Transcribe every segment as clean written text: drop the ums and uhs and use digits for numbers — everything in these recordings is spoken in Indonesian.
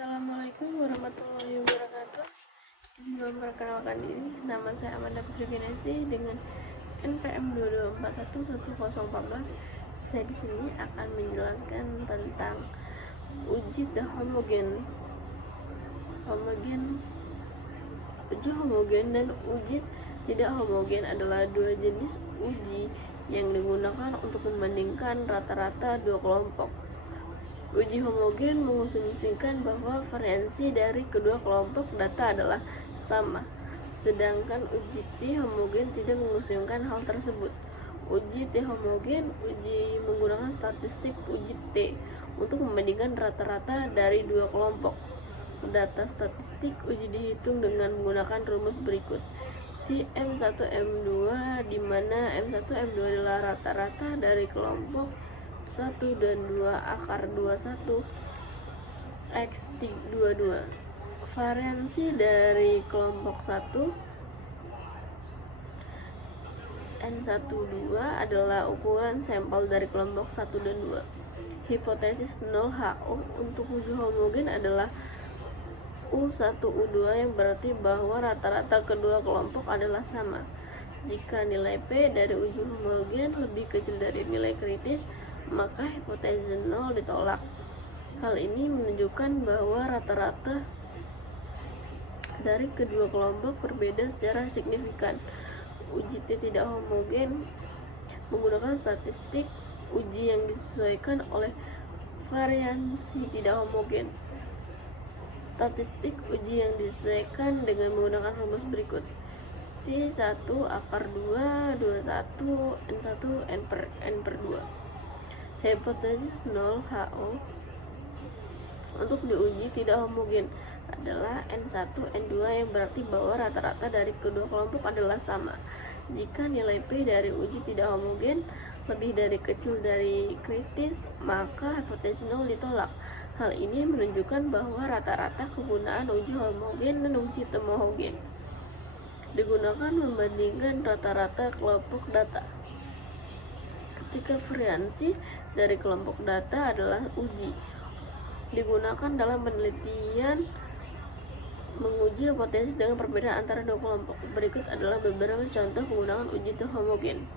Assalamualaikum warahmatullahi wabarakatuh. Izin memperkenalkan diri, nama saya Amanda Putri Binesti dengan NPM 2241114. Saya di sini akan menjelaskan tentang uji homogen. Uji homogen dan uji tidak homogen adalah dua jenis uji yang digunakan untuk membandingkan rata-rata dua kelompok. Uji homogen mengasumsikan bahwa variansi dari kedua kelompok data adalah sama, sedangkan uji T homogen tidak mengasumsikan hal tersebut. Uji T homogen uji menggunakan statistik uji T untuk membandingkan rata-rata dari dua kelompok. Data statistik uji dihitung dengan menggunakan rumus berikut. T M1 M2 di mana M1 M2 adalah rata-rata dari kelompok 1 dan 2 akar 21 X 22. Variansi dari kelompok 1 N12 adalah ukuran sampel dari kelompok 1 dan 2. Hipotesis 0 HO untuk uji homogen adalah U1 U2 yang berarti bahwa rata-rata kedua kelompok adalah sama. Jika nilai P dari uji homogen lebih kecil dari nilai kritis, maka hipotesis 0 ditolak. Hal ini menunjukkan bahwa rata-rata dari kedua kelompok berbeda secara signifikan. Uji T tidak homogen menggunakan statistik uji yang disesuaikan oleh variansi tidak homogen. Statistik uji yang disesuaikan dengan menggunakan rumus berikut. T1 akar 2 21 N1 N/2. Hipotesis 0 HO untuk diuji tidak homogen adalah N1 N2 yang berarti bahwa rata-rata dari kedua kelompok adalah sama. Jika nilai P dari uji tidak homogen lebih dari kecil dari kritis, maka hipotesis 0 ditolak. Hal ini menunjukkan bahwa rata-rata kegunaan uji homogen dan uji tidak homogen digunakan membandingkan rata-rata kelompok data. Ketika variansi dari kelompok data adalah uji digunakan dalam penelitian menguji hipotesis dengan perbedaan antara dua kelompok. Berikut adalah beberapa contoh penggunaan uji homogen.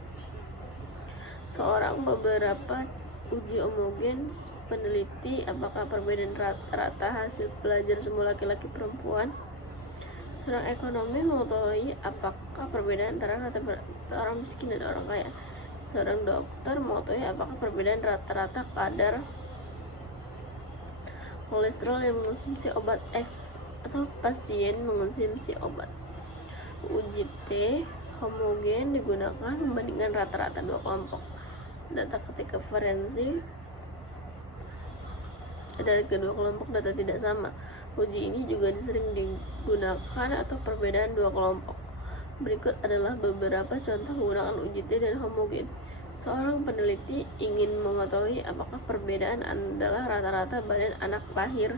Beberapa uji homogen peneliti apakah perbedaan rata-rata hasil belajar semua laki-laki perempuan. Seorang ekonomi mengetahui apakah perbedaan antara rata-rata orang miskin dan orang kaya. Seorang dokter mengetahui apakah perbedaan rata-rata kadar kolesterol yang mengonsumsi obat X atau pasien mengonsumsi obat. Uji T homogen digunakan membandingkan rata-rata dua kelompok data ketika variansi dari kedua kelompok data tidak sama. Uji ini juga sering digunakan atau perbedaan dua kelompok. Berikut adalah beberapa contoh penggunaan uji T dan homogen. Seorang peneliti ingin mengetahui apakah perbedaan adalah rata-rata badan anak lahir.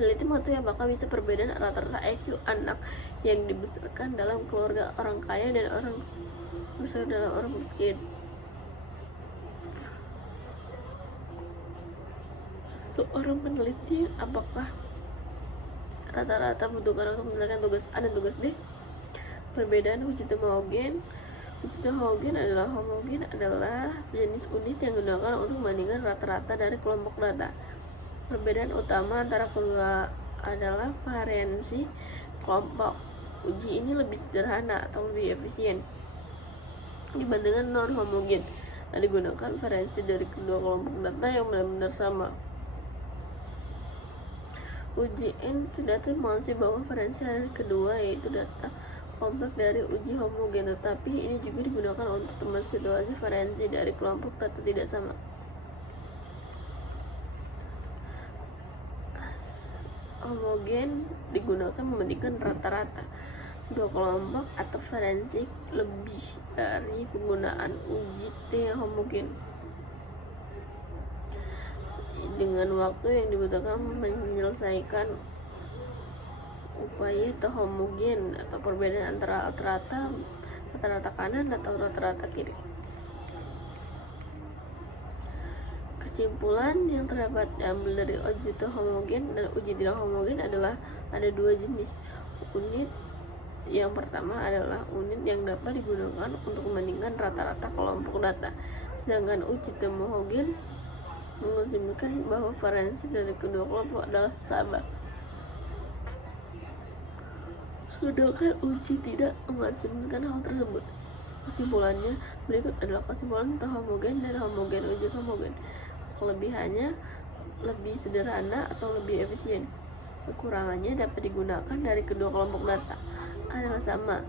Peneliti mengetahui apakah bisa perbedaan rata-rata IQ anak yang dibesarkan dalam keluarga orang kaya dan orang besar dalam orang miskin. Seorang peneliti apakah rata-rata membutuhkan untuk menyelesaikan tugas A dan tugas B. Perbedaan uji homogen. Uji homogen adalah jenis unit yang digunakan untuk membandingkan rata-rata dari kelompok data. Perbedaan utama antara kedua adalah variansi kelompok. Uji ini lebih sederhana atau lebih efisien dibandingkan non homogen yang digunakan variansi dari kedua kelompok data yang benar-benar sama. Uji N data mengasumsi bahwa variansi dari kedua yaitu data kelompok dari uji homogen, tetapi ini juga digunakan untuk termasuk situasi variansi dari kelompok data tidak sama. Homogen digunakan membandingkan rata-rata dua kelompok atau variansi lebih dari penggunaan uji T homogen dengan waktu yang dibutuhkan menyelesaikan upaya homogen atau perbedaan antara rata-rata kanan atau rata-rata kiri. Kesimpulan yang terdapat diambil dari uji homogen dan uji tidak homogen adalah ada dua jenis unit. Yang pertama adalah unit yang dapat digunakan untuk membandingkan rata-rata kelompok data, sedangkan uji homogen mengasumsikan bahwa variasi dari kedua kelompok adalah sama. Sedangkan uji tidak mengasumsikan hal tersebut. Kesimpulannya berikut adalah kesimpulan tentang homogen dan homogen uji homogen. Kelebihannya lebih sederhana atau lebih efisien. Kekurangannya dapat digunakan dari kedua kelompok data adalah sama.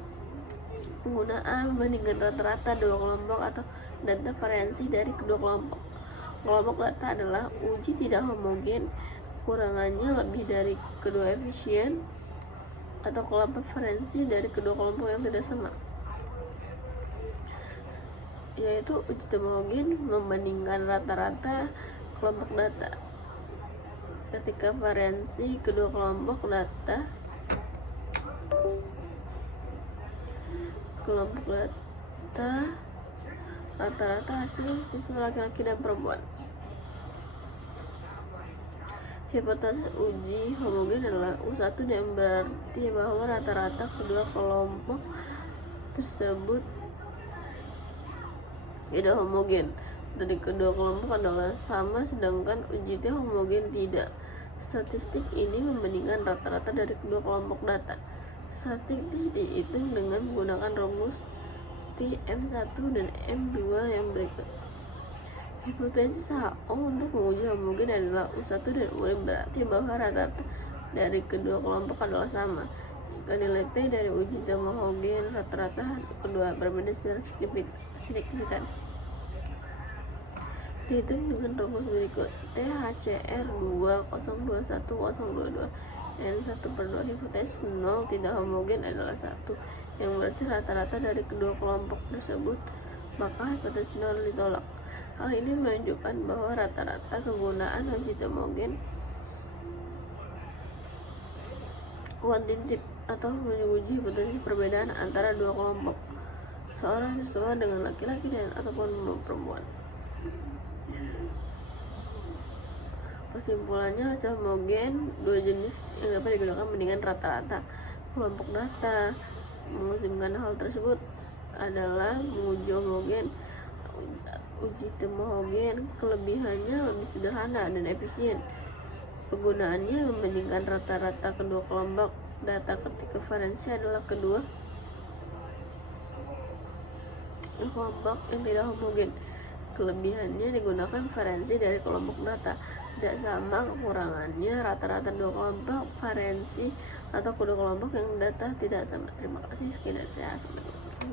Penggunaan membandingkan rata-rata dua kelompok atau data variasi dari kedua kelompok data adalah uji tidak homogen. Kekurangannya lebih dari kedua efisien atau kelompok variasi dari kedua kelompok yang tidak sama, yaitu uji homogen membandingkan rata-rata kelompok data ketika variasi kedua kelompok data rata-rata hasil siswa laki-laki dan perempuan. Hipotesis uji homogen adalah U1 yang berarti bahwa rata-rata kedua kelompok tersebut tidak homogen dari kedua kelompok adalah sama, sedangkan uji T homogen tidak. Statistik ini membandingkan rata-rata dari kedua kelompok data. Statistik dihitung dengan menggunakan rumus T M1 dan M2 yang berikut. Hipotesis HO untuk menguji homogen adalah U1 dan U berarti bahwa rata-rata dari kedua kelompok adalah sama. Jika nilai P dari uji homogen rata-rata kedua berbeda secara signifikan. Dihitung dengan rumus berikut. THCR 2021022 N1/2. Hipotesis 0 tidak homogen adalah 1, yang berarti rata-rata dari kedua kelompok tersebut, maka hipotesis 0 ditolak. Hal ini menunjukkan bahwa rata-rata kegunaan uji homogen kuantitatif atau menguji hipotesis perbedaan antara dua kelompok, seorang siswa dengan laki-laki dan ataupun perempuan. Kesimpulannya, uji homogen dua jenis yang dapat digunakan membandingkan rata-rata kelompok data. Mengasumsikan hal tersebut adalah menguji homogen. Uji homogen kelebihannya lebih sederhana dan efisien. Penggunaannya membandingkan rata-rata kedua kelompok data ketika variasi adalah kedua kelompok yang tidak homogen. Kelebihannya digunakan variasi dari kelompok data tidak sama. Kekurangannya rata-rata dua kelompok variasi atau kedua kelompok yang data tidak sama. Terima kasih, sekian dari saya. Sampai jumpa.